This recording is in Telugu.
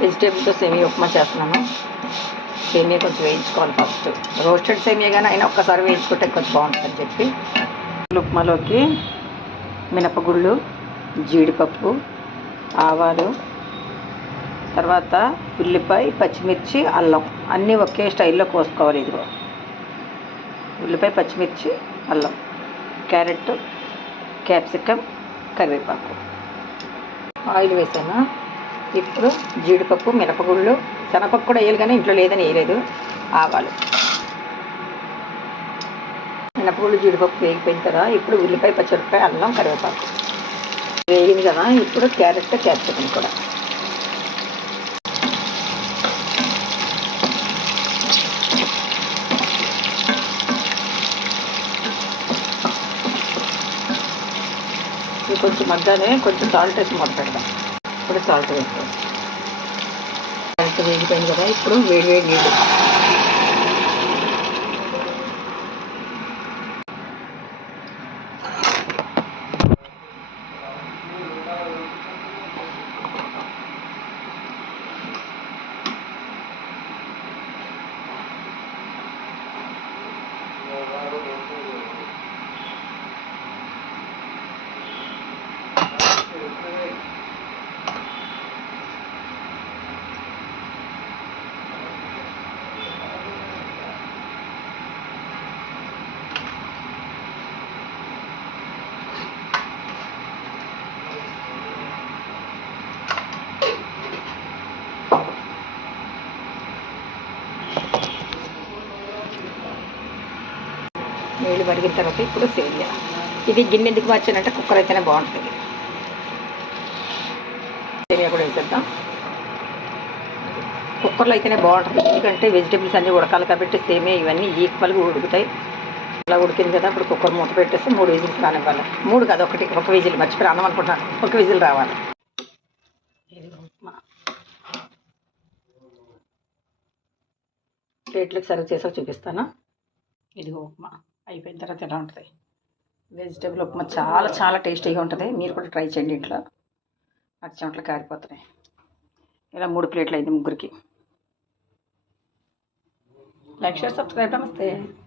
వెజిటేబుల్తో సేమియా ఉప్మా చేస్తున్నాను. సేమియా కొంచెం వేయించుకోవాలి ఫస్ట్. రోస్టెడ్ సేమియా కానీ అయినా ఒక్కసారి వేయించుకుంటే కొంచెం బాగుంటుందని చెప్పి. ఉప్మాలోకి మినపగుళ్ళు, జీడిపప్పు, ఆవాలు, తర్వాత ఉల్లిపాయ, పచ్చిమిర్చి, అల్లం అన్నీ ఒకే స్టైల్లో కోసుకోవాలి. ఇదిగో ఉల్లిపాయ, పచ్చిమిర్చి, అల్లం, క్యారెట్, క్యాప్సికమ్, కరివేపాకు. ఆయిల్ వేసాను. ఇప్పుడు జీడిపప్పు, మినపగుళ్ళు, శనగపప్పు కూడా వేయాలి కానీ ఇంట్లో లేదని వేయలేదు. ఆవాలు, మినపగుళ్ళు, జీడిపప్పు వేగిపోయిన కదా ఇప్పుడు ఉల్లిపాయ, పచ్చిమిరపకాయ, అల్లం, కరివేపాకు వేగింది కదా. ఇప్పుడు క్యారెట్, క్యాప్సికమ్ కూడా ఇది కొంచెం మగ్గానే కొంచెం సాల్ట్ వేసి మొదలు పెడదాం. ఇప్పుడు సాల్ట్ వేసుకోవచ్చు. సాల్ట్ వేగిపోయింది కదా. ఇప్పుడు వేడి వేడి నీళ్ళు, నీళ్ళు మరిగిన తర్వాత ఇప్పుడు సేమియా. ఇది గిన్నె ఎందుకు మార్చానంటే కుక్కర్ అయితేనే బాగుంటుంది. సేమియా కూడా వేసేద్దాం. కుక్కర్లో అయితేనే బాగుంటుంది, ఎందుకంటే వెజిటేబుల్స్ అన్నీ ఉడకాలి కాబట్టి సేమియా ఇవన్నీ ఈక్వల్గా ఉడుకుతాయి. అలా ఉడికింది కదా. ఇప్పుడు కుక్కర్ మూత పెట్టేసి 3 విజిల్స్ రానివ్వాలి. 3 కాదు, ఒక విజిల్. మర్చిపోయి అన్నం అనుకుంటున్నాను. ఒక విజిల్ రావాలి. ఇది ఉప్మా ప్లేట్లకు సర్వ్ చేసాక చూపిస్తాను. ఇదిగో ఉప్మా అయిపోయిన తర్వాత ఎలా ఉంటుంది. వెజిటేబుల్ ఉప్మా చాలా చాలా టేస్టీగా ఉంటుంది. మీరు కూడా ట్రై చేయండి ఇంట్లో. నాకు చెమటలు కారిపోతున్నాయి. ఇలా 3 ప్లేట్లు అయింది ముగ్గురికి. Like, share, subscribe. నమస్తే.